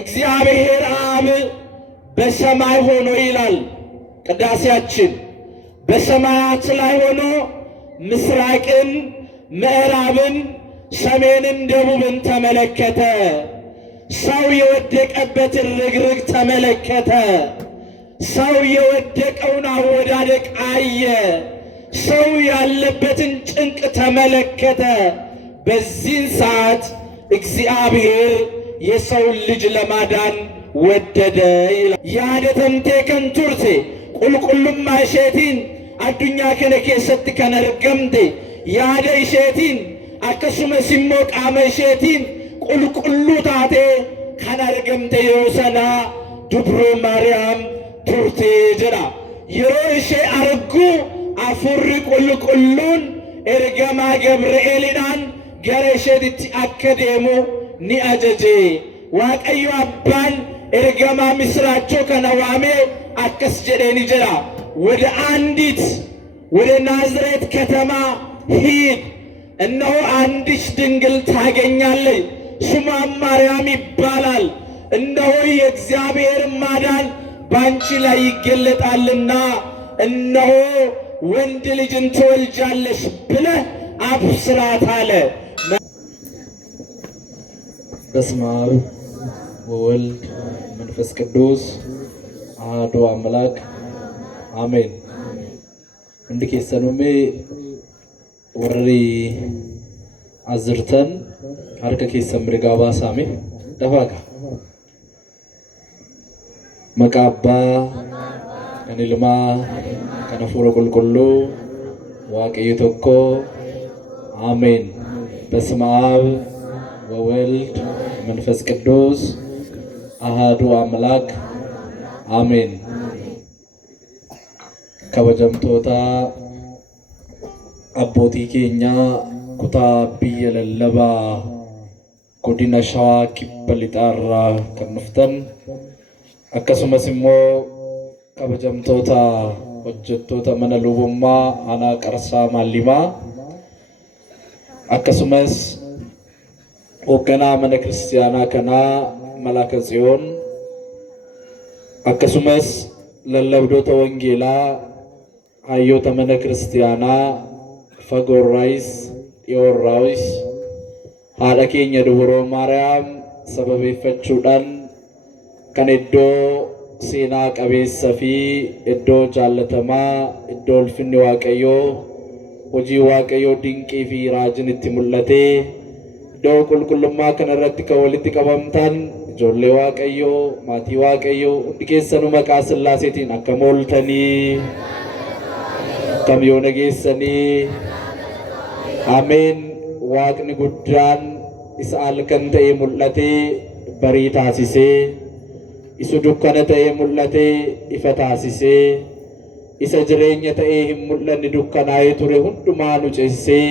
እግዚአብሔር አብ በሰማይ ሆኖ ይላል ቅዳሴያችን። በሰማያት ላይ ሆኖ ምስራቅን፣ ምዕራብን፣ ሰሜንን፣ ደቡብን ተመለከተ። ሰው የወደቀበትን ርግርግ ተመለከተ። ሰው የወደቀውን አወዳደቅ አየ። ሰው ያለበትን ጭንቅ ተመለከተ። በዚህን ሰዓት እግዚአብሔር የሰውን ልጅ ለማዳን ወደደ ይላል። ያደተምቴ ከንቱርቴ ቁልቁሉማ ኢሼቲን አዱኛ ከነ ኬሰት ከነርገምቴ ያደ ኢሼቲን akkasumas immoo qaama isheetiin qulqulluu taatee kan argamte yeroo sanaa dubroo Maariyaam turtee jedha. Yeroo ishee argu afurri qulqulluun ergamaa Gabri'eelidhaan gara isheetitti akka deemu ni ajaje. Waaqayyo abbaan ergamaa misraachoo kana waamee akkas jedheeni jedha. ወደ አንዲት ወደ ናዝሬት ከተማ ሂድ፣ እነሆ አንዲት ድንግል ታገኛለች፣ ስሟም ማርያም ይባላል። እነሆ የእግዚአብሔር ማዳን ባንቺ ላይ ይገለጣልና እነሆ ወንድ ልጅን ትወልጃለሽ ብለህ አብስራት አለ። በስመ አብ ወወልድ መንፈስ ቅዱስ አሐዱ አምላክ አሜን። እንድኬሰኑሜ ወሪ አዝርተን አርከ ኬሰም ርጋባ ሳሜ ደፋጋ መቃባ ከንልማ ከነፉረ ቁልቁሉ ዋቀዩ ቶኮ አሜን። በስመ አብ ወወልድ መንፈስ ቅዱስ አሐዱ አምላክ አሜን። ከበጀምቶታ አቦቲ ኬኛ ኩታ ብየ ለለባ ጎዲና ሸዋ ኪባ ሊጣራ ከንፍተን akkasumas immoo kabajamtoota hojjettoota mana lubummaa aanaa Qarsaa Maallimaa akkasumas hoogganaa mana kiristaanaa kanaa Malaaka Tsiyoon akkasumas lallabdoota wangeelaa hayyoota mana kiristaanaa fagoorraayis dhiyoorraayis haadha keenya dubroo Maariyaam sababeeffachuudhaan kan iddoo seenaa qabeessa fi iddoo jaallatamaa iddoo ulfinni Waaqayyoo hojii Waaqayyoo dinqii fi raajiin itti mul'ate iddoo qulqullummaa kana irratti kan walitti qabamtan ijoollee Waaqayyoo maatii Waaqayyoo hundi keessanuu maqaa Sillaaseetiin akkam ooltanii akkam yoo nageessanii ameen. Waaqni guddaan isa halkan ta'ee mul'ate barii taasisee isu dukkana ta'ee mul'ate ifa taasisee isa jireenya ta'ee hin mul'anne dukkanaa'ee ture hundumaa nu ceesisee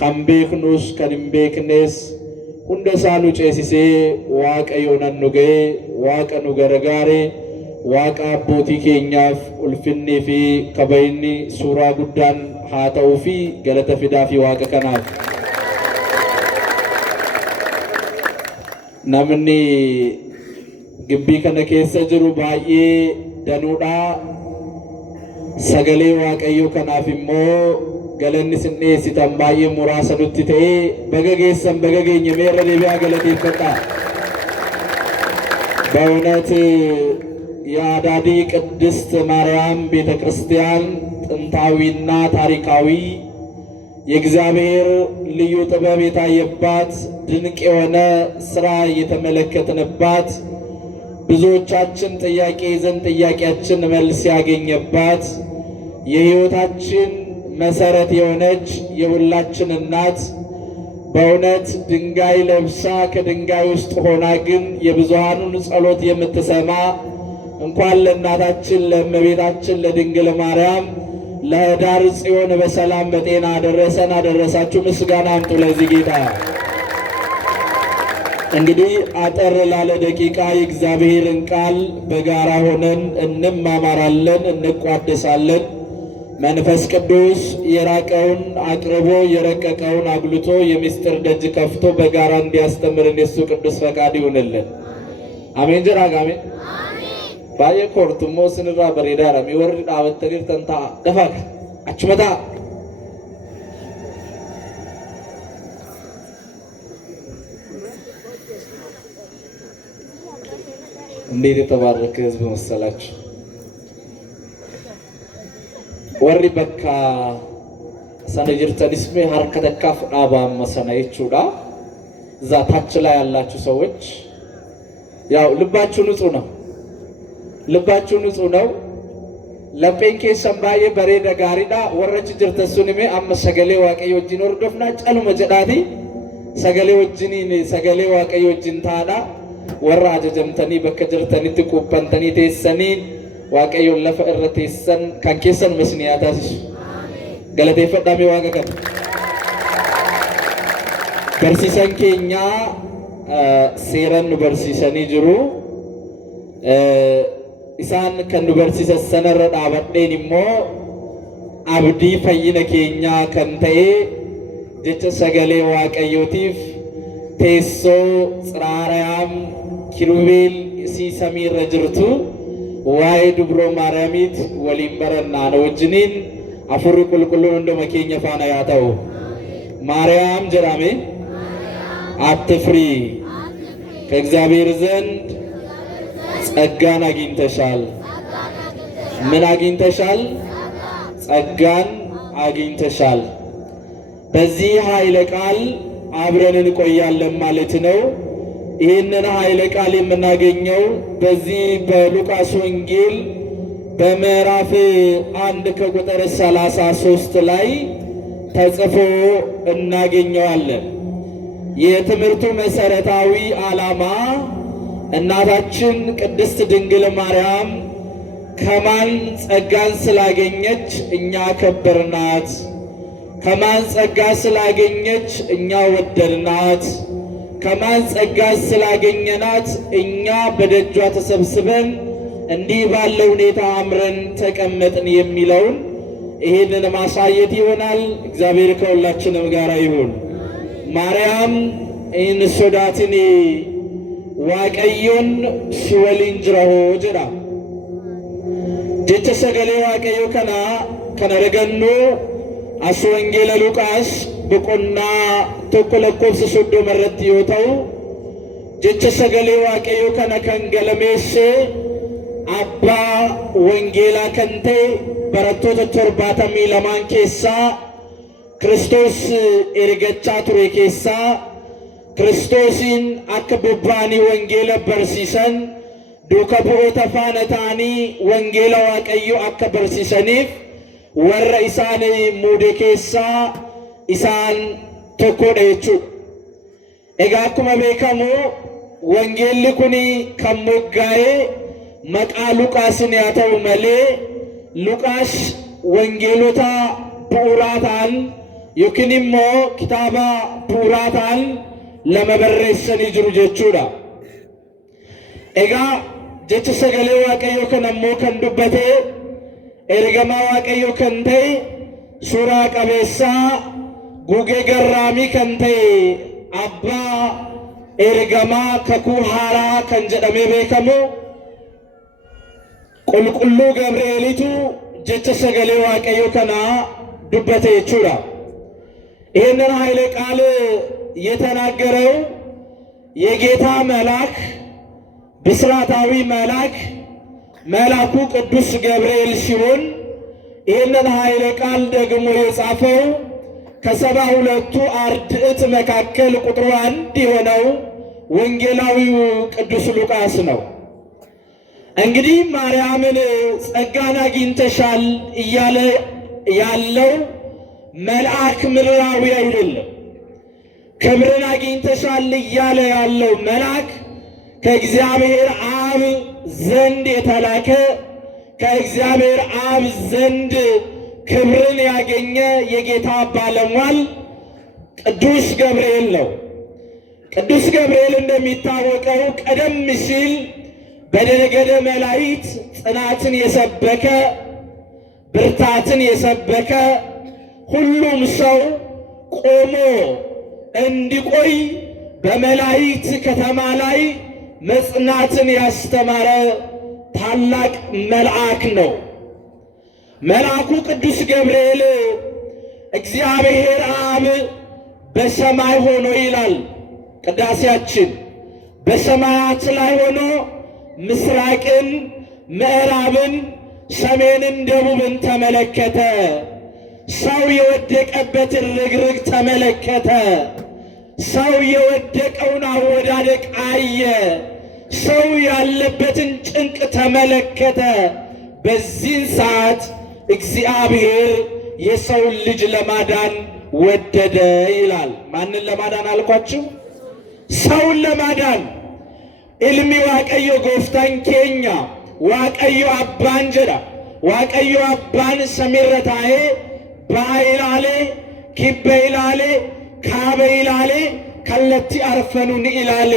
kan beeknus kan hin beeknes hunda isaa nu ceesisee Waaqayyo nan nu ga'e Waaqa nu gargaare Waaqa abbootii keenyaaf ulfinnii fi kabajni suuraa guddaan haa ta'uu fi galata fidaa fi Waaqa kanaaf. Namni gibbii kana keessa jiru baay'ee danuudha. Sagalee Waaqayyoo kanaaf immoo galanni isin dhiyeessitan baay'ee muraasa nutti ta'ee baga geessan baga geenye meerra deebi'aa galateeffadhaa. በእውነት የአዳዲ ቅድስት ማርያም ቤተ ክርስቲያን ጥንታዊና ታሪካዊ የእግዚአብሔር ልዩ ጥበብ የታየባት ድንቅ የሆነ ስራ የተመለከትንባት ብዙዎቻችን ጥያቄ ይዘን ጥያቄያችን መልስ ያገኘባት የሕይወታችን መሰረት የሆነች የሁላችን እናት በእውነት ድንጋይ ለብሳ ከድንጋይ ውስጥ ሆና ግን የብዙሃኑን ጸሎት የምትሰማ እንኳን ለእናታችን ለእመቤታችን ለድንግል ማርያም ለኅዳር ጽዮን በሰላም በጤና አደረሰን አደረሳችሁ። ምስጋና አምጡ ለዚህ ጌታ። እንግዲህ አጠር ላለ ደቂቃ የእግዚአብሔርን ቃል በጋራ ሆነን እንማማራለን፣ እንቋደሳለን። መንፈስ ቅዱስ የራቀውን አቅርቦ የረቀቀውን አጉልቶ የምስጢር ደጅ ከፍቶ በጋራ እንዲያስተምርን የሱ ቅዱስ ፈቃድ ይሁንልን። አሜን ጀራጋ አሜን ባየ ኮርቱሞ ስንራ በሬዳራ ሚወርድ ዳበተሪር ተንታ ደፋክ አችመታ እንዴት የተባረከ ህዝብ መሰላችሁ። ወሪ በካ ሰነጅርተን እስሜ ሀርከተካፍ ዳባ መሰና ይቹዳ እዛ ታች ላይ ያላችሁ ሰዎች ያው ልባችሁ ንጹህ ነው። ልባችሁ ንጹህ ነው። ለጴንኬ ሰምባዬ በሬደ ጋሪዳ ወረች ጅርተሱንሜ አመሰገሌ ዋቀዮ ጂን ወርዶፍና ጨሉ መጀዳቲ ሰገሌ ወጅኒ ሰገሌ ዋቀዮ ጂን ታዳ ወራ አጀጀምተኒ በከጅርተኒ ትቁበንተኒ ተሰኒ ዋቀዮ ለፈእረ ተሰን ካንኬሰን መስኒያታስ ገለቴ ፈዳሚ ዋቀቀ በርሲሰን ኬኛ seeran nu barsiisanii jiru. Isaan kan nu barsiisan sanarra dhaabadheen immoo abdii fayyina keenyaa kan ta'e jecha sagalee waaqayyootiif teessoo Tsiraarayaam Kiruubeel isii samiirra jirtu waa'ee dubroo Maariyaamiit waliin barannaa na wajjiniin afurri qulqulluun hunduma keenya faana yaa ta'u. ማርያም ጀራሜ አትፍሪ ከእግዚአብሔር ዘንድ ጸጋን አግኝተሻል። ምን አግኝተሻል? ጸጋን አግኝተሻል። በዚህ ኃይለ ቃል አብረን እንቆያለን ማለት ነው። ይህንን ኃይለ ቃል የምናገኘው በዚህ በሉቃስ ወንጌል በምዕራፍ 1 ከቁጥር 33 ላይ ተጽፎ እናገኘዋለን። የትምህርቱ መሰረታዊ ዓላማ እናታችን ቅድስት ድንግል ማርያም ከማን ጸጋን ስላገኘች እኛ ከበርናት፣ ከማን ጸጋ ስላገኘች እኛ ወደድናት፣ ከማን ጸጋ ስላገኘናት እኛ በደጇ ተሰብስበን እንዲህ ባለ ሁኔታ አምረን ተቀመጥን የሚለውን ይሄንን ማሳየት ይሆናል። እግዚአብሔር ከሁላችንም ጋር ይሁን። ማርያም ኢን ሶዳትኒ ዋቀዮን ሲወሊን ጅራሆ ጅራ ጀቸ ሰገሌ ዋቀዮ ከና ረገኑ አስ ወንጌለ ሉቃስ ብቁና tokko lakkoofsa 30 irratti yoo ta'u jecha sagalee waaqayyoo kana kan galameesse abbaa wangeelaa kan ta'e barattoota 72 keessaa Kiristoos ergachaa ture keessaa Kiristoosiin akka bobbaanii wangeela barsiisan duuka bu'oota faana ta'anii wangeela waaqayyoo akka barsiisaniif warra isaan muude keessaa isaan tokkodha jechuudha. Egaa akkuma beekamu wangeelli kun kan moggaa'ee maqaa Luqaasin haa ta'u malee Luqaas wangeelota bu'uuraa ta'an yookiin immoo kitaaba bu'uuraa ta'an lama barreessanii jiru jechuudha. Egaa jecha sagalee waaqayyoo kan ammoo kan dubbate ergamaa waaqayyoo kan ta'e suuraa qabeessaa gugee garraamii kan ta'e abbaa ergamaa kakuu haaraa kan jedhamee beekamu qulqulluu Gabri'eelitu jecha sagalee waaqayyoo kana dubbate jechuudha. ይህንን ኃይለ ቃል የተናገረው የጌታ መልአክ ብስራታዊ መልአክ መልአኩ ቅዱስ ገብርኤል ሲሆን ይህንን ኃይለ ቃል ደግሞ የጻፈው ከ72ቱ አርድእት መካከል ቁጥሩ 1 የሆነው ወንጌላዊው ቅዱስ ሉቃስ ነው። እንግዲህ ማርያምን ጸጋን አግኝተሻል እያለ ያለው መልአክ ምድራዊ አይደለም። ክብርን አግኝተሻል እያለ ያለው መልአክ ከእግዚአብሔር አብ ዘንድ የተላከ ከእግዚአብሔር አብ ዘንድ ክብርን ያገኘ የጌታ ባለሟል ቅዱስ ገብርኤል ነው። ቅዱስ ገብርኤል እንደሚታወቀው ቀደም ሲል በነገደ መላእክት ጽናትን የሰበከ ብርታትን የሰበከ ሁሉም ሰው ቆሞ እንዲቆይ በመላእክት ከተማ ላይ መጽናትን ያስተማረ ታላቅ መልአክ ነው። መልአኩ ቅዱስ ገብርኤል እግዚአብሔር አብ በሰማይ ሆኖ ይላል ቅዳሴያችን። በሰማያት ላይ ሆኖ ምስራቅን፣ ምዕራብን፣ ሰሜንን፣ ደቡብን ተመለከተ። ሰው የወደቀበትን ርግርግ ተመለከተ። ሰው የወደቀውን አወዳደቅ አየ። ሰው ያለበትን ጭንቅ ተመለከተ። በዚህን ሰዓት እግዚአብሔር የሰውን ልጅ ለማዳን ወደደ ይላል። ማንን ለማዳን አልኳችሁ? ሰውን ለማዳን። ኢልሚ ዋቀዮ ጎፍታን ኬኛ ዋቀዮ አባን ጀዳ ዋቀዮ አባን ሰሚረታዬ ባይላሌ ኪበይላሌ ካበይላሌ ከለቲ አርፈኑን ኢላሌ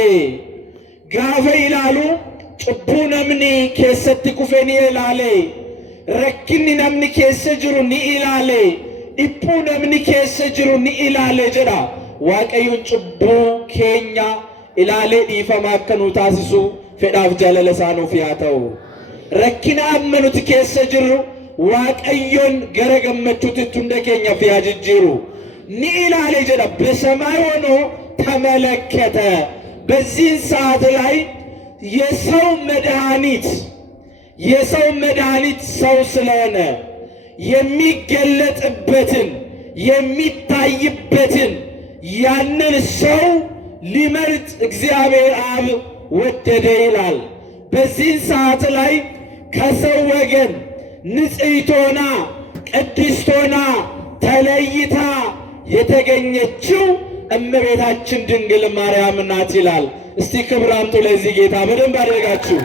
ጋፈ ኢላሉ ጭቡ ነምኒ ኬሰቲ ኩፌኒ ኢላሌ ረኪኒ ነምኒ ኬሰ ጅሩ ኒ ኢላሌ ኢፑ ነምኒ ኬሰ ጅሩ ኒ ኢላሌ ጀዳ ዋቀዮን ጭቡ ኬኛ ኢላሌ ዲፈማ አከኑ ታሲሱ ፌዳፍ ጃለለሳኑ ፊያተው ረኪና አመኑት ኬሰ ጅሩ ዋቀዮን ገረገመቹት እንደ ኬኛ ፊያጅጅሩ ኒ ኢላሌ ጀዳ በሰማይ ሆኖ ተመለከተ። በዚህን ሰዓት ላይ የሰው መድኃኒት ሰው ስለሆነ የሚገለጥበትን የሚታይበትን ያንን ሰው ሊመርጥ እግዚአብሔር አብ ወደደ ይላል። በዚህን ሰዓት ላይ ከሰው ወገን ንጽሕት ሆና ቅድስት ሆና ተለይታ የተገኘችው እመቤታችን ድንግል ማርያም ናት ይላል። እስቲ ክብር አምጡ ለዚህ ጌታ በደንብ አድርጋችሁ።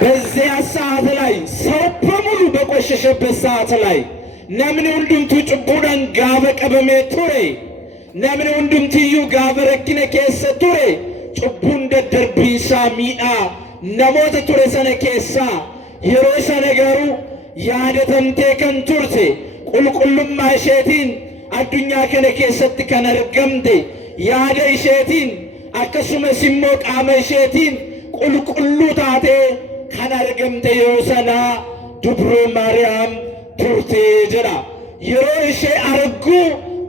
በዚያ ሰዓት ላይ ሰው በሙሉ በቆሸሸበት ሰዓት ላይ ነምን ሁንዱምቱ ጭቡዳን ጋበ ቀበሜ ቱሬ ነምን ሁንዱምትዩ ጋበ ረኪነ ኬሰ ቱሬ ጭቡን ደደርቢንሳ ሚዳ ነሞተ ቱሬ ሰነ ኬሳ የሮሰ ነገሩ ያደተምቴ ከንቱርቴ ቁልቁሉማ እሼቲን አዱኛ ከነ ኬሰት ከነርገምቴ ያደ እሼቲን akkasumas immoo qaama isheetiin qulqulluu taate kan argamte yeroo sana dubroo Maariyaam turte jedha. Yeroo ishee argu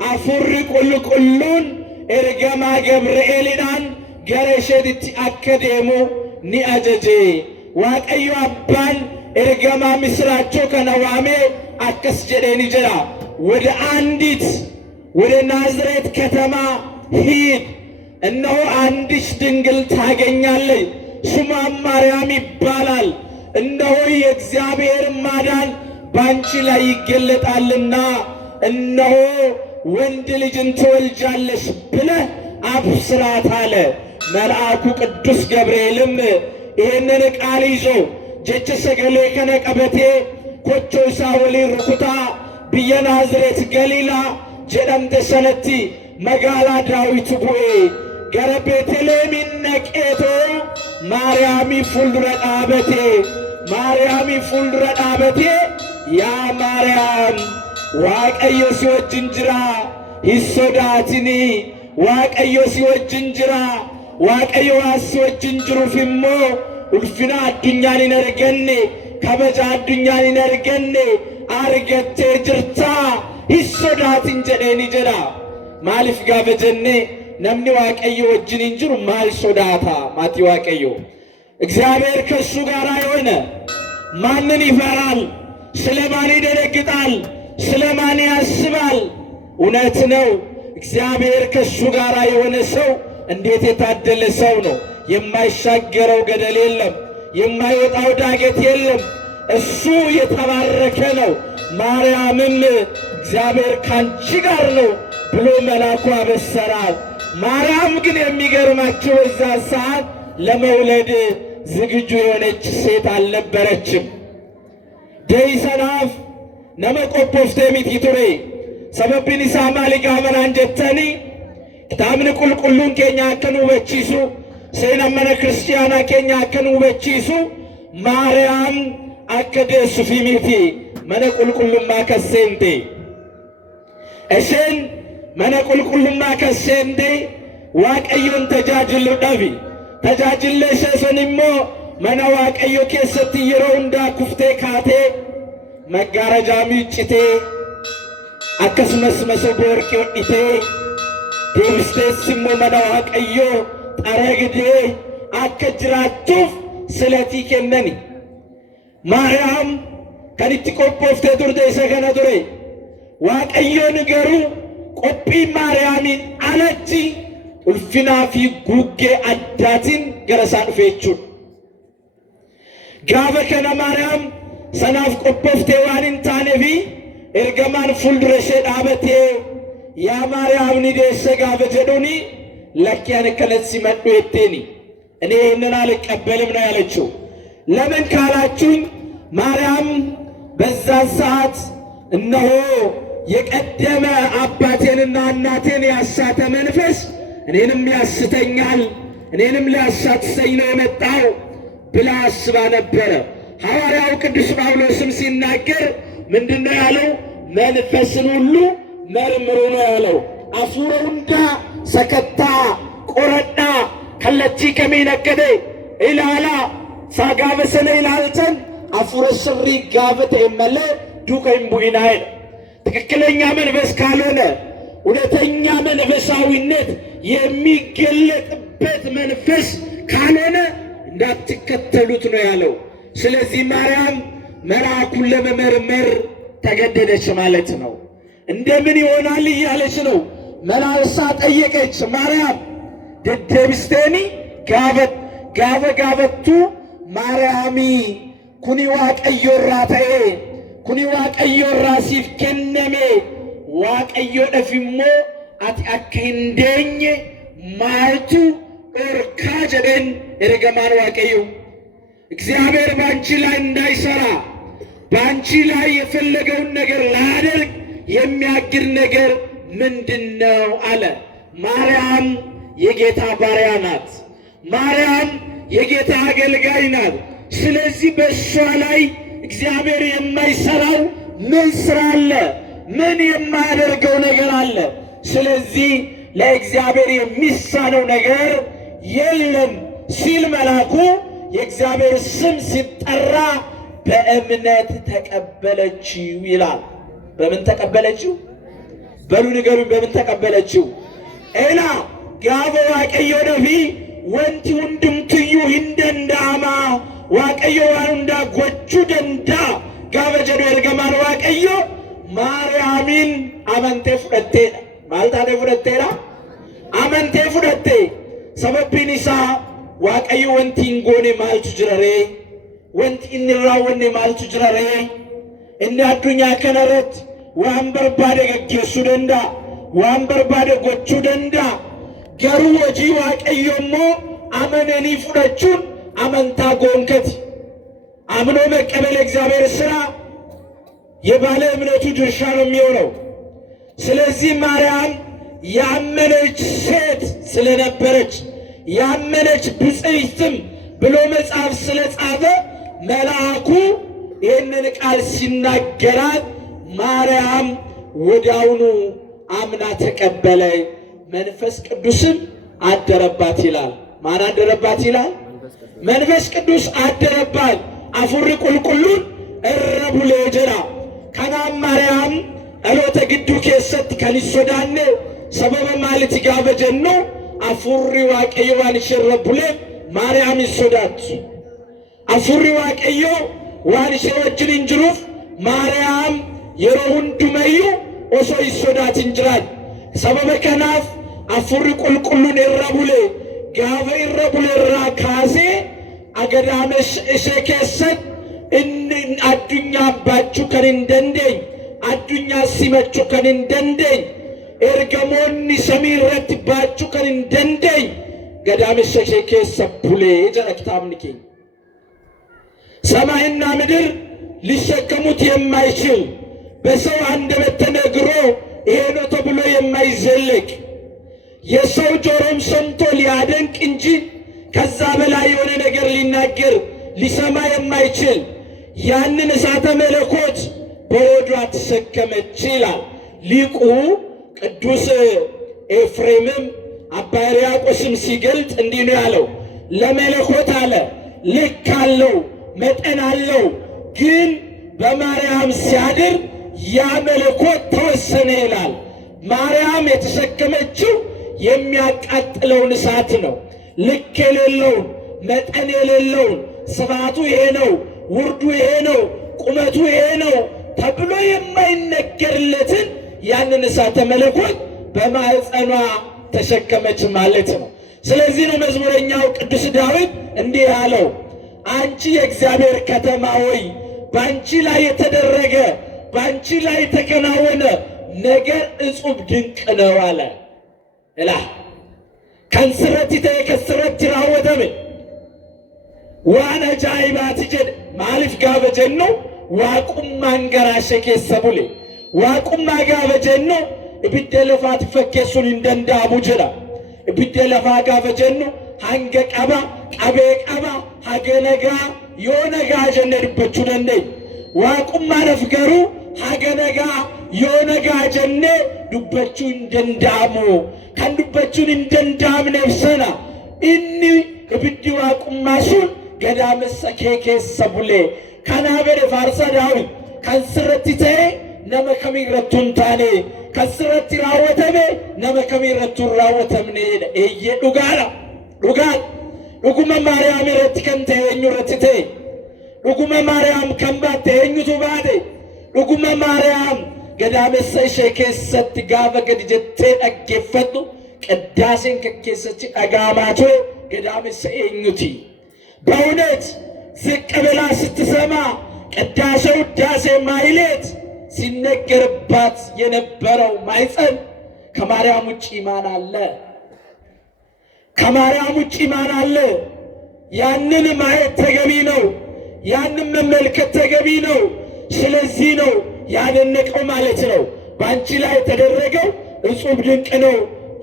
afurri qulqulluun ergamaa Gabri'eelidhaan gara isheetitti akka deemu ni ajaje. Waaqayyo abbaan ergamaa misraachoo kana waamee akkas jedheeni jedha. ወደ ናዝሬት ከተማ ሂድ፣ እነሆ አንዲት ድንግል ታገኛለች፣ ስሟም ማርያም ይባላል። እነሆ የእግዚአብሔር ማዳን ባንቺ ላይ ይገለጣልና እነሆ ወንድ ልጅን ትወልጃለሽ ብለህ አብስራት አለ። መልአኩ ቅዱስ ገብርኤልም ይህንን ቃል ይዞ ጀቸ ሰገሌ ከነ ቀበቴ ኮቾ ኢሳ ወሊን ሩኩታ ብየ ናዝሬት ገሊላ ጀደምተ ሰነቲ መጋላ ዳዊት ቡኤ ገረ ቤተልሔም ነቄቶ ማርያሚ ፉልዱረ ዳበቴ ያ ማርያም ዋቀዮ ሲወጅን ጅራ ሂሶዳትኒ ዋቀዮ ሲወጅን ጅራ ዋቀዮ ሲወጅን ጅሩፊሞ ኡልፊና አዱኛን ይነርገኔ ከበጃ አዱኛን ይነርገኔ አርገቴ ጅርታ ሂሶዳትን ጀዴኒ ጀዳ ማሊፍ ጋበጀኔ ነምኒ ዋቀዮ ወጅን እንጅሩ ማል ሶዳታ ማቲ ዋቀዮ እግዚአብሔር ከሱ ጋር የሆነ ማንን ይፈራል? ስለማን ይደነግጣል? ስለማን ያስባል? እውነት ነው። እግዚአብሔር ከሱ ጋር የሆነ ሰው እንዴት የታደለ ሰው ነው! የማይሻገረው ገደል የለም፣ የማይወጣው ዳገት የለም። እሱ የተባረከ ነው። ማርያምም እግዚአብሔር ካንቺ ጋር ነው ብሎ መልአኩ አበሰራል። ማርያም ግን የሚገርማችሁ በዛ ሰዓት ለመውለድ ዝግጁ የሆነች ሴት አልነበረችም። ደይሰናፍ ነመቆፖፍቴ ሚቲ ቱሬ ሰበቢን ኢሳ ማሊጋ መናን ጀተኒ ክታብን ቁልቁሉን ኬኛ አከን ሁበቺሱ ሴናን መነ ክርስቲያና ኬኛ አከን ሁበቺሱ ማርያም አከ ደሱፊ ሚቲ መነ ቁልቁሉማ ከሴንቴ እሽን መነ ቁልቁሉማ ከሴንቴ ዋቀዮን ተጃጅሉ ዳቢ tajaajillee ishee sun immoo mana Waaqayyo keessatti yeroo hundaa kuftee kaatee maggaarajaa miiccitee akkasumas masoobii warqee hodhitee deebistees immoo mana Waaqayyo xaragdee akka jiraattuuf silatii kennani. Maariyaam kan itti qophooftee turte isa kana ture. Waaqayyoon garuu qophii Maariyaamiin alatti ulfinaa fi guuggee addaatiin gara isaa dhufe jechuudha. Gaafa kana Maariyaam sanaaf qophooftee waan hin taaneefi ergamaan fuuldura ishee dhaabatee yaa Maariyaam ni deesse gaafa jedhuuni lakki ani akkanatti simadhu jetteeni. እኔ ይህንን አልቀበልም ነው ያለችው። ለምን ካላችሁኝ ማርያም በዛ ሰዓት እነሆ የቀደመ አባቴንና እናቴን ያሳተ መንፈስ እኔንም ያስተኛል፣ እኔንም ሊያሳትሰኝ ነው የመጣው ብላ አስባ ነበረ። ሐዋርያው ቅዱስ ጳውሎስም ሲናገር ምንድነው ያለው? መንፈስን ሁሉ መርምሩ ነው ያለው። አፉረ ሁንዳ ሰከታ ቆረዳ ከለቺ ከሚነገደ ኢላላ ሳጋበሰነ ኢላልተን አፉረ ስሪ ጋበተ የመለ ዱከም ቡኢናይ ትክክለኛ መንፈስ ካልሆነ እውነተኛ መንፈሳዊነት የሚገለጥበት መንፈስ ካልሆነ እንዳትከተሉት ነው ያለው። ስለዚህ ማርያም መልአኩን ለመመርመር ተገደደች ማለት ነው። እንደምን ይሆናል እያለች ነው መላልሳ ጠየቀች። ማርያም ደደብስቴኒ ጋበቱ ማርያሚ ኩኒ ዋቀዮራ ተኤ ኩኒ ዋቀዮራ ሲፍ ከነሜ ዋቀዮ ደፊሞ አቲ አከ እንደኝ ማልቱ እርካ ጀደን ኤርገማን ዋቀዮ እግዚአብሔር ባንቺ ላይ እንዳይሰራ ባንቺ ላይ የፈለገውን ነገር ላያደርግ የሚያግድ ነገር ምንድነው አለ። ማርያም የጌታ ባሪያ ናት። ማርያም የጌታ አገልጋይ ናት። ስለዚህ በእሷ ላይ እግዚአብሔር የማይሰራው ምን ስራ አለ? ምን የማያደርገው ነገር አለ? ስለዚህ ለእግዚአብሔር የሚሳነው ነገር የለም ሲል መልአኩ የእግዚአብሔር ስም ሲጠራ በእምነት ተቀበለችው ይላል። በምን ተቀበለችው? በሉ ንገሩኝ፣ በምን ተቀበለችው? ኤላ ጋበ ዋቀዮ ደፊ ወንቲ ሁንድምትዩ ሂንደንዳማ ዋቀዮ ዋንዳ ጎቹ ደንዳ ጋበ ጀዶ ኤርገማን ዋቀዮ ማርያሚን አመንቴ ፍደቴ ማልታደ ፍደቴራ አመንቴ ፍደቴ ሰበቢን ኢሳ ዋቀዮ ወንቲ እንጎኔ ማልቱ ጅረሬ ወንቲ እንራወኔ ማልቱ ጅረሬ እነ አዱኛ ከነረት ዋን በርባደ ገጌሱ ደንዳ ዋን በርባደ ጎቹ ደንዳ ገሩ ወጂ ዋቀዮሞ አመነኒ ፍደቹን አመንታ ጎንከት አምኖ መቀበል እግዚአብሔር ስራ የባለ እምነቱ ድርሻ ነው የሚሆነው። ስለዚህ ማርያም ያመነች ሴት ስለነበረች ያመነች ብፅዕትም ብሎ መጽሐፍ ስለጻፈ መልአኩ ይህንን ቃል ሲናገራት ማርያም ወዲያውኑ አምና ተቀበለ። መንፈስ ቅዱስም አደረባት ይላል። ማን አደረባት ይላል? መንፈስ ቅዱስ አደረባት። አፉሪ ቁልቁሉን እረቡሌ ጀራ ከናም ማርያም እሎተ ግዱ ኬሰት ከኒሶዳኔ ሰበበ ማለት ጋበጀኖ አፉሪ ዋቀዮ ዋን ሸረቡሌ ማርያም ይሶዳት አፉሪ ዋቀዮ ዋን ሸወጅን እንጅሩፍ ማርያም የሮሁን ዱመዩ ኦሶ ይሶዳት እንጅራል ሰበበ ከናፍ አፉሪ ቁልቁሉን እረቡሌ ጋበ እረቡሌ ራካሴ አገዳመሽ እሸ ኬሰት እንን አዱኛ አባችሁ ከንንደንደኝ አዱኛ ሲመቹ ከንንደንደኝ ኤርገሞኒ ሰሚረት ባችሁ ከንንደንደኝ ገዳመሽ እሸ ኬሰ ቡሌ ጀረክታምንኪ ሰማይና ምድር ሊሸከሙት የማይችል በሰው አንደበት ተነግሮ ይሄ ነው ተብሎ የማይዘለቅ የሰው ጆሮም ሰምቶ ሊያደንቅ እንጂ ከዛ በላይ የሆነ ነገር ሊናገር ሊሰማ የማይችል ያንን እሳተ መለኮት በሆዷ ተሸከመች ይላል ሊቁ ቅዱስ ኤፍሬምም አባ ሕርያቆስም ሲገልጥ እንዲህ ነው ያለው። ለመለኮት አለ ልክ አለው መጠን አለው። ግን በማርያም ሲያድር ያ መለኮት ተወሰነ ይላል። ማርያም የተሸከመችው የሚያቃጥለውን እሳት ነው። ልክ የሌለውን መጠን የሌለውን ስፋቱ ይሄ ነው፣ ውርዱ ይሄ ነው፣ ቁመቱ ይሄ ነው ተብሎ የማይነገርለትን ያንን እሳተ መለኮት በማኅፀኗ ተሸከመች ማለት ነው። ስለዚህ ነው መዝሙረኛው ቅዱስ ዳዊት እንዲህ ያለው፣ አንቺ የእግዚአብሔር ከተማ ሆይ በአንቺ ላይ የተደረገ በአንቺ ላይ የተከናወነ ነገር እጹብ ድንቅ ነው አለ እላ ከንስረቲተ የከስረት ራወተም ዋነ ጃይባት ጀድ ማሊፍ ጋበጀኖ ዋቁማ አንገራሸ ኬሰቡሌ ዋቁማ ጋበጀኖ እብደለፋት ፈኬሱን እንደንዳሙ ጅራ እብደለፋ ጋበጀኖ ሃንገ ቀባ ቀቤ ቀባ ሀገነጋ ዮነጋ ጀነድበቹ ነነ ዋቁማ ነፍገሩ ሀገነጋ ዮነጋ ጀነ ዱበቹ እንደንዳሙ ከንዱበቹን እንደንዳም ነፍሰና እኒ እብዲ ዋቁማ ሱን ገዳመሰ ኬኬሰቡሌ ከናበረ ፋርሳ ዳዊት ከንስረቲተ ነመ ከሚረቱን ታኔ ከስረት ራወተሜ ነመ ከሚረቱን ራወተምኔ እየ ዱጋራ ዱጋት ዱጉመ ማርያም ረት ከንተ የኙረትቴ ዱጉመ ማርያም ከምባተ የኙቱ ባዴ ዱጉመ ማርያም ገዳመሰ ሸኬሰት ጋበ ገድጀቴ አገፈቱ ቅዳሴን ከኬሰች አጋማቶ ገዳመሰ የኙቲ በእውነት ዝቅ ብላ ስትሰማ ቅዳሴው ዳሴ ማይሌት ሲነገርባት የነበረው ማይፀን ከማርያም ውጭ ማን አለ? ከማርያም ውጭ ማን አለ? ያንን ማየት ተገቢ ነው። ያንን መመልከት ተገቢ ነው። ስለዚህ ነው ያደነቀው ማለት ነው። በአንቺ ላይ የተደረገው እጹብ ድንቅ ነው።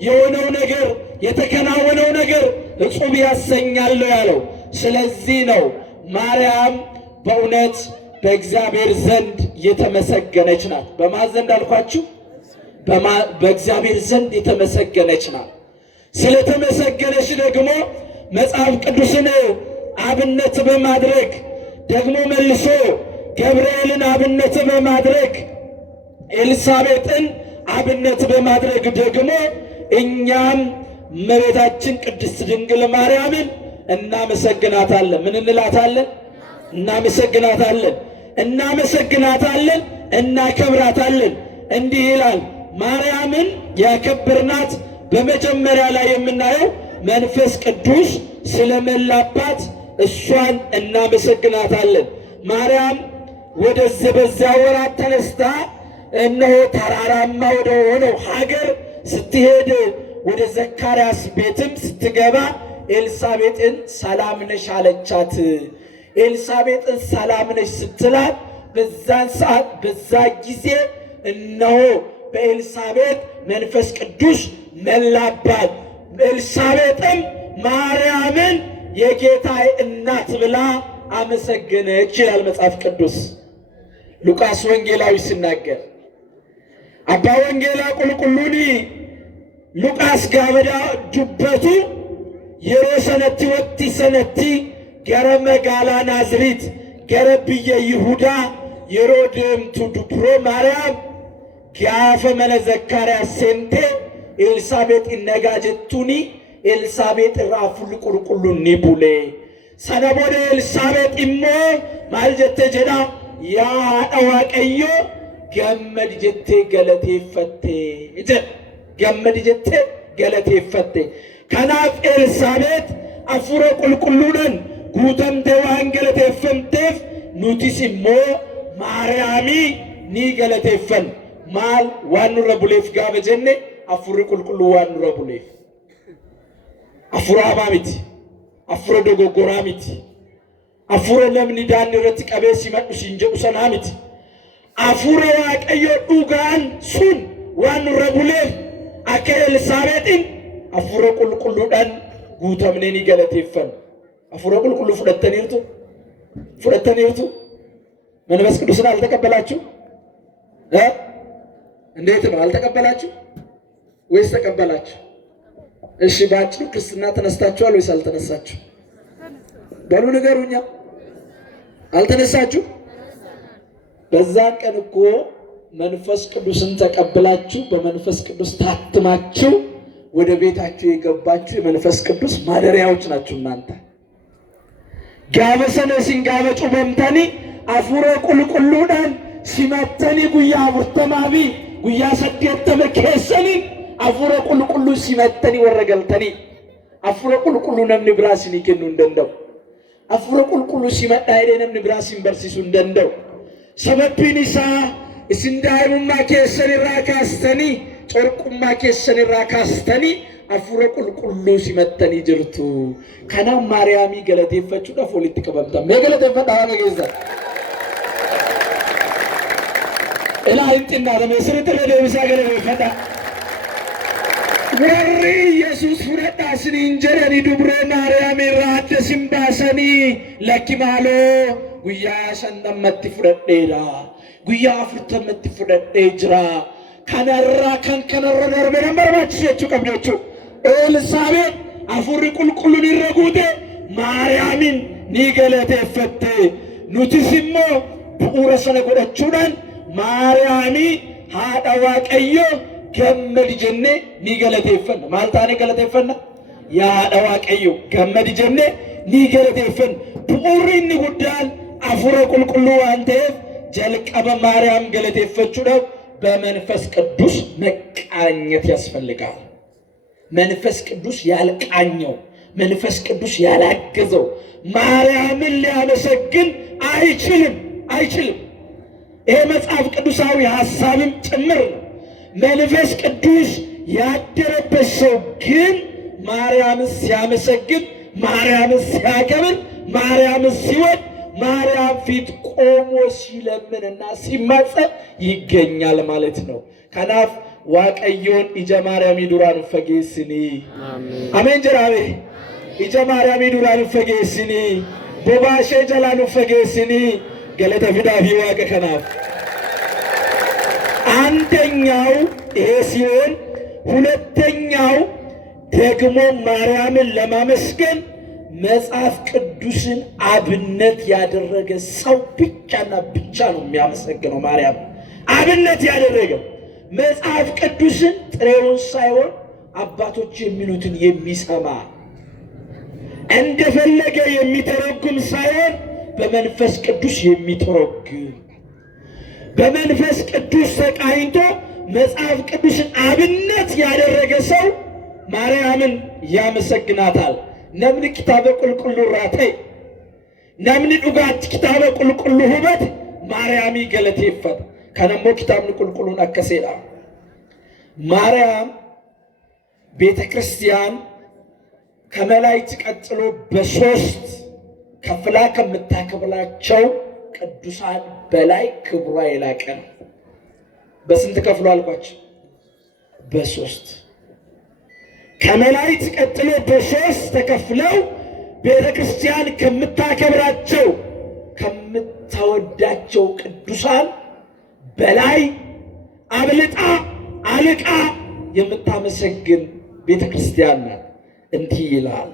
የሆነው ነገር የተከናወነው ነገር እጹብ ያሰኛል ያለው። ስለዚህ ነው ማርያም በእውነት በእግዚአብሔር ዘንድ የተመሰገነች ናት። በማን ዘንድ አልኳችሁ? በእግዚአብሔር ዘንድ የተመሰገነች ናት። ስለተመሰገነች ደግሞ መጽሐፍ ቅዱስን አብነት በማድረግ ደግሞ መልሶ ገብርኤልን አብነት በማድረግ ኤልሳቤጥን አብነት በማድረግ ደግሞ እኛም እመቤታችን ቅድስት ድንግል ማርያምን እናመሰግናታለን። ምን እንላታለን? እናመሰግናታለን፣ እናመሰግናታለን፣ እናከብራታለን። እንዲህ ይላል። ማርያምን ያከበርናት በመጀመሪያ ላይ የምናየው መንፈስ ቅዱስ ስለመላባት እሷን እናመሰግናታለን። ማርያም ወደዚህ በዚያ ወራት ተነስታ እነሆ ተራራማ ወደ ሆነው ሀገር ስትሄድ ወደ ዘካርያስ ቤትም ስትገባ ኤልሳቤጥን ሰላም ነሽ አለቻት። ኤልሳቤጥን ሰላም ነሽ ስትላት በዛን ሰዓት በዛ ጊዜ እነሆ በኤልሳቤጥ መንፈስ ቅዱስ መላባት። ኤልሳቤጥም ማርያምን የጌታዬ እናት ብላ አመሰገነች ይላል መጽሐፍ ቅዱስ። ሉቃስ ወንጌላዊ ሲናገር አባ ወንጌላ ቁልቁሉኒ ሉቃስ ጋበዳ ዱበቱ የሮ ሰነቲ ወቲ ሰነቲ ገረ መጋላ ናዝሪት ገረ ብየ ይሁዳ የሮ ደምቱ ዱብሮ ማርያም ጊያፈ መለ ዘካርያስ ሴንቴ ኤልሳቤጥ ነጋጀቱኒ ኤልሳቤጥ ራፉል ቁልቁሉኒ ቡሌ ሰነቦደ ኤልሳቤጥ ኢሞ ማልጀቴ ጀዳ ያ አዋቀዮ ገመድ ጀቴ ገለቴ ፈቴ ገመድ ጀቴ ገለቴ ፈቴ ከናፍ ኤልሳቤጥ አፉረ ቁልቁሉነን ጉተምቴ ዋን ገለቴ ፈምቴፍ ኑቲስ ኢሞ ማርያሚ ኒ ገለቴ ፈን ማል ዋኑ ረቡሌፍ ጋበ ጀኔ አፉረ ቁልቁሉ ዋኑ ረቡሌፍ አፉረ አባሚቲ አፉረ ዶጎጎራሚቲ አፉረ ለምኒ ዳን ረት ቀቤ ሲመጡ ሲንጀዱ ሰናሚቲ አፉረ ዋቀዮ ዱጋን ሱን ዋኑ ረቡሌፍ አከ ኤልሳቤጥን አፉረ ቁልቁሉዳን ጉተምኔኒ ገለቴፈን አፉረ ቁልቁሉ ፍለተኒርቱ መንፈስ ቅዱስን አልተቀበላችሁ? እንዴት ነው? አልተቀበላችሁ ወይስ ተቀበላችሁ? እሺ፣ ባጭሩ ክርስትና ተነስታችኋል ወይስ አልተነሳችሁ? በሉ ንገሩኛ። አልተነሳችሁ? በዛን ቀን እኮ መንፈስ ቅዱስን ተቀብላችሁ በመንፈስ ቅዱስ ታትማችሁ ወደ ቤታችሁ የገባችሁ የመንፈስ ቅዱስ ማደሪያዎች ናችሁ እናንተ። ጋበሰነ ሲንጋበ ጩበምተኒ አፉረ ቁልቁሉዳን ሲመተኒ ጉያ ቡርተማቢ ጉያ ሰደተመ ከሰኒ አፉረ ቁልቁሉ ሲመተኒ ወረገልተኒ አፉረ ቁልቁሉ ነምኒ ብራሲኒ ከኑ እንደንደው አፉረ ቁልቁሉ ሲመጣ ሄደ ነምኒ ብራሲን በርሲሱ እንደንደው ሰበቢን ኢሳ እስንዳይሙማ ከሰኒ ራካስተኒ ጮርቁማ ከሰኒ ራካስተኒ አፉረ ቁልቁሉ ሲመተኒ ጅርቱ ከና ማርያሚ ገለቴፈቹ ደፎሊት ከበምታ መገለቴፈታ ነገዛ እላ እንትና ለመስረት ለደብሳ ገለቴፈታ ወሪ ኢየሱስ ፍረዳ ስኒ እንጀራኒ ዱብረ ማርያም ራደ ሲምባሰኒ ለኪማሎ ጉያ ሰንደመት ፍረዴዳ ጉያ ፍርተመት ፍረዴ ጅራ ከነራ ከነረ ደርበ ነምበርባች ሲቹ ቀብዶቹ ኤልሳቤጥ አፉሪ ቁልቁሉን ይረጉቴ ማርያምን ኒገለቴፈቴ ኑቲስሞ ቡኡረ ሰነ ጎደቹዳን ማርያሚ ሃዳ ዋቀዮ ገመድ ጀኔ ኒገለቴፈን ማልታኔ ገለቴፈን ያ ሃዳ ዋቀዮ ገመድ ጀኔ ኒገለቴፈን ቡኡሪን ጉዳን አፉረ ቁልቁሉ አንቴፍ ጀልቀበ ማርያም ገለቴፈቹ ነው። በመንፈስ ቅዱስ መቃኘት ያስፈልጋል። መንፈስ ቅዱስ ያልቃኘው መንፈስ ቅዱስ ያላገዘው ማርያምን ሊያመሰግን አይችልም። ይሄ መጽሐፍ ቅዱሳዊ ሐሳብም ጭምር ነው። መንፈስ ቅዱስ ያደረበት ሰው ግን ማርያምን ሲያመሰግን፣ ማርያምን ሲያከብር፣ ማርያምን ሲወድ፣ ማርያም ፊት ቆሞ ሲለምንና ሲማጸን ይገኛል ማለት ነው። ከናፍ ዋቀዮን ኢጀ ማርያም ዱራን ፈጌስኒ አሜን ጀራቤ ኢጀ ማርያም ዱራን ፈጌስኒ ቦባሼ ጀላኑ ፈጌስኒ ገለተ ፊዳፊ ዋቀ ከናፍ አንደኛው ይሄ ሲሆን፣ ሁለተኛው ደግሞ ማርያምን ለማመስገን መጽሐፍ ቅዱስን አብነት ያደረገ ሰው ብቻና ብቻ ነው የሚያመሰግነው። ማርያም አብነት ያደረገ መጽሐፍ ቅዱስን ጥሬውን ሳይሆን አባቶች የሚሉትን የሚሰማ እንደፈለገ የሚተረጉም ሳይሆን በመንፈስ ቅዱስ የሚተረጉም በመንፈስ ቅዱስ ተቃኝቶ መጽሐፍ ቅዱስን አብነት ያደረገ ሰው ማርያምን ያመሰግናታል። ነምን ኪታበ ቁልቁሉ ራተይ ነምን ዱጋት ኪታበ ቁልቁሉ ሁበት ማርያሚ ገለቴፈት ከነሞ ኪታብን ቁልቁሉን አከሴላ ማርያም ቤተ ክርስቲያን ከመላእክት ቀጥሎ በሶስት ከፍላ ከምታከብላቸው ቅዱሳን በላይ ክብሯ የላቀ ነው። በስንት ከፍሎ አልኳችሁ? በሶስት ከመላእክት ቀጥሎ በሶስት ተከፍለው ቤተ ክርስቲያን ከምታከብራቸው ከምታወዳቸው ቅዱሳን በላይ አብልጣ አልቃ የምታመሰግን ቤተ ክርስቲያን ናት። እንዲህ ይላል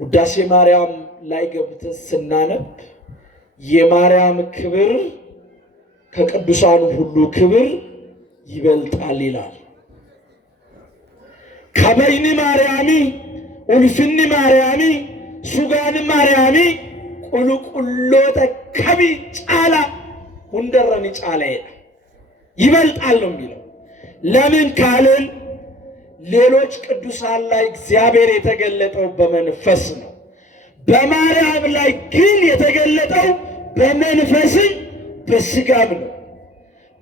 ውዳሴ ማርያም ላይ ገብተን ስናነብ የማርያም ክብር ከቅዱሳኑ ሁሉ ክብር ይበልጣል ይላል። ከበይኒ ማርያሚ ኡልፍኒ ማርያሚ ሱጋን ማርያሚ ቁልቁሎተ ከቢ ጫላ ሁንደረኒ ጫላ ይበልጣል ነው የሚለው። ለምን ካልን ሌሎች ቅዱሳን ላይ እግዚአብሔር የተገለጠው በመንፈስ ነው። በማርያም ላይ ግን የተገለጠው በመንፈስም በስጋም ነው።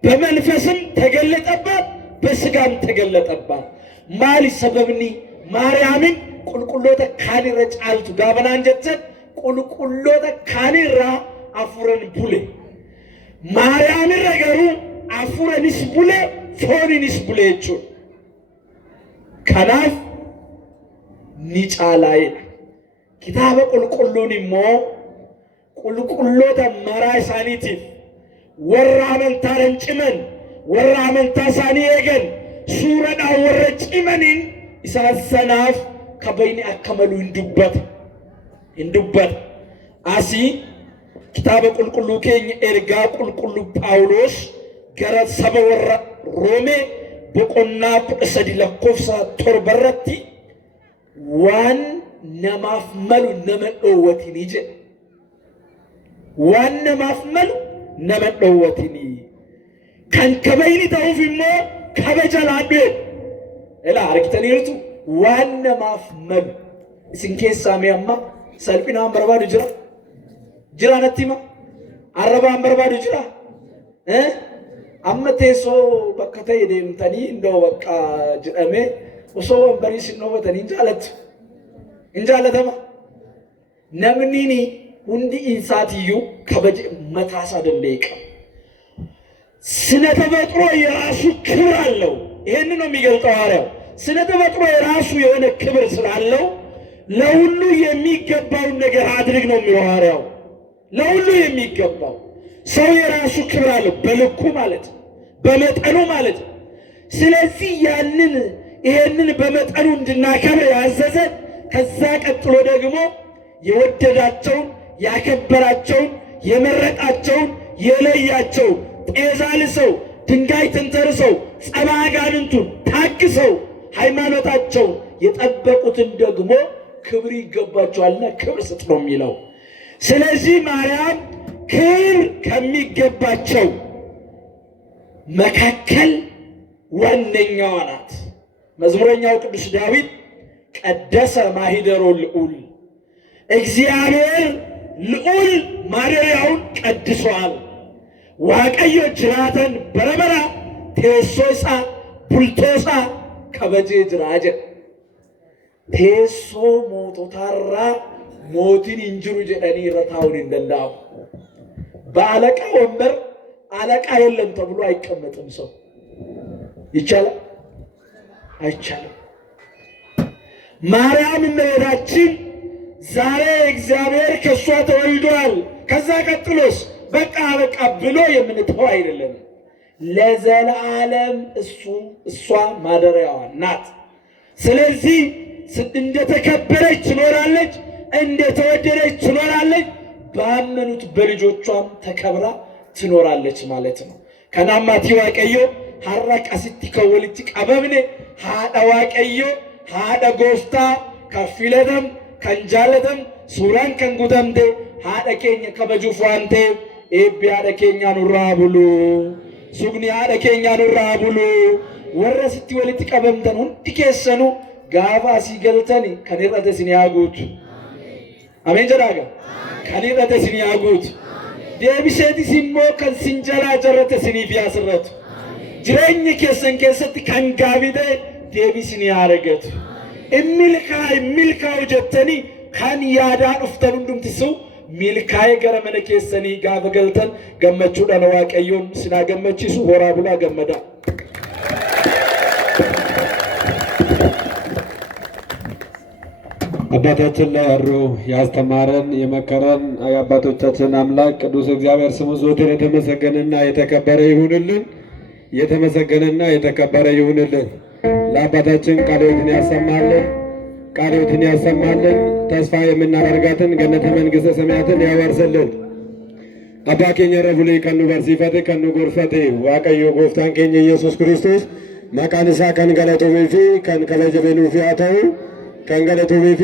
በመንፈስም ተገለጠባት፣ በስጋም ተገለጠባት። ማሊ ሰበብኒ ማርያምን ቁልቁሎተ ካኒረ ጫልቱ ጋበናን ጀተን ቁልቁሎተ ካኒራ አፉረን ቡሌ ማርያምን ረገሩ አፉረንስ ቡሌ ፎንንስ ቡሌ ቹ ከናፍ ኒጫላይ ኪታበ ቁልቁሉን ሞ ቁልቁሎተ መራ ሳኒቲፍ ወራ አመንታረን ጭመን ወራ አመንታ ሳኒ ኤገን ሱረዳ ወረ ጭመንን ኢሳሰናፍ ከበይኒ አከመሉ እንዱበት አሲ ኪታበ ቁልቁሉ ኬኝ ኤርጋ ቁልቁሉ ጳውሎስ ገረ ሰበ ወረ ሮሜ በቆና ቁሰዲ ለኮፍሳ ቶርበረቲ ዋን ነማፍ መሉ ነመዶወቲኒ ጀ ዋን ነማፍ መሉ ነመዶወቲኒ ከን ከበይኒ ተውፊሞ ከበጀላዱ እላ አርክተኒርቱ ዋን ነማፍ መሉ ስንኬሳ ሚያማ ሰልፊና በርባዱ ጅራ ነቲማ አረባ በርባዱ ጅራ አመቴሶ በከተ የደምተኒ እንደው በቃ ጅረሜ ወሶ ወንበሪ ሲኖበተኒ እንጃለተማ ነምኒኒ ሁንዲ ኢንሳትዩ ከበጅ መታሳ ደንደይቀ ስነ ተፈጥሮ የራሱ ክብር አለው። ይሄን ነው የሚገልጠው ሐዋርያው። ስነ ተፈጥሮ የራሱ የሆነ ክብር ስላለው ለሁሉ የሚገባውን ነገር አድርግ ነው የሚለው ሐዋርያው። ለሁሉ የሚገባው ሰው የራሱ ክብር አለው፣ በልኩ ማለት በመጠኑ ማለት። ስለዚህ ይሄንን በመጠኑ እንድናከብር ያዘዘ፣ ከዛ ቀጥሎ ደግሞ የወደዳቸውን ያከበራቸውን የመረጣቸውን የለያቸውን ጤዛ ልሰው ድንጋይ ተንተርሰው ጸባ አጋንንቱን ታግሰው ሃይማኖታቸውን የጠበቁትን ደግሞ ክብር ይገባቸዋልና ክብር ስጥ ነው የሚለው። ስለዚህ ማርያም ክብር ከሚገባቸው መካከል ዋነኛዋ ናት። መዝሙረኛው ቅዱስ ዳዊት ቀደሰ ማሂደሮ ልዑል፣ እግዚአብሔር ልዑል ማደሪያውን ቀድሷል። ዋቀዮ ጅራተን በረበራ ቴሶሳ ቡልቶሳ ከበጄ ጅራጀ ቴሶ ሞቶታራ ሞቲን እንጅሩ ጀደኒ ረታውን እንደንዳው በአለቃ ወንበር አለቃ የለም ተብሎ አይቀመጥም። ሰው ይቻላል አይቻልም። ማርያም እመቤታችን ዛሬ እግዚአብሔር ከሷ ተወልዷል፣ ከዛ ቀጥሎስ በቃ ብሎ የምንተው አይደለም። ለዘላለም እሷ ማደሪያዋ ናት። ስለዚህ እንደተከበረች ትኖራለች፣ እንደተወደደች ትኖራለች። ባመኑት በልጆቿም ተከብራ ትኖራለች ማለት ነው። ከናማቲ ዋቀዮ ሀራ ቀስቲ ከወልቲ ቀበብኔ ሃዳ ዋቀዮ ሃዳ ጎፍታ ከፊለተም ከንጃለተም ሱራን ከንጉተምቴ ሃዳ ኬኛ ከበጁፍ ዋንቴ ኤቢ ሃዳ ኬኛ ኑራ ብሉ ሱግኒ ሃዳ ኬኛ ኑራ ብሉ ወረ ስቲ ወልቲ ቀበምተን ሁንዲ ኬሰኑ ጋፋ ሲገልተኒ ከኔረተ ሲኒያጉት አሜን ጀራጋ ከኔረተ ሲኒያጉት ዴቢሴቲ ሲሞ ከንሲንጀራ ጀረተ ሲኒፍ ያስረቱ ጅረኝ ኬሰን ኬሰቲ ከንጋቢደ ዴቢሲኒ ያረገቱ እሚልካው ጀተኒ ካን ያዳን ኡፍተን ሁንዱምቲሱ ሚልካይ ገረመነ ኬሰኒ ጋፈ ገልተን ገመቹ ደነዋቀዮን ሲና ገመቺሱ ሆራ ቡላ ገመዳ አባታችን ላይ ያሩ ያስተማረን የመከረን የአባቶቻችን አምላክ ቅዱስ እግዚአብሔር ስሙ ዘወትር የተመሰገነና የተከበረ ይሁንልን። የተመሰገነና የተከበረ ይሁንልን። ለአባታችን ቃለ ሕይወትን ያሰማልን፣ ቃለ ሕይወትን ያሰማልን። ተስፋ የምናደርጋትን ገነተ መንግሥተ ሰማያትን ያወርስልን። አባ ኬኛ ረቡሌ ከኑ በርሲፈቴ ከኑ ጎርፈቴ ዋቀዮ ጎፍታን ኬኛ ኢየሱስ ክርስቶስ መቃንሳ ከን ገለቶሜፊ ከን ከበጀቤኑፊ አተው ከን ገለቶሜፊ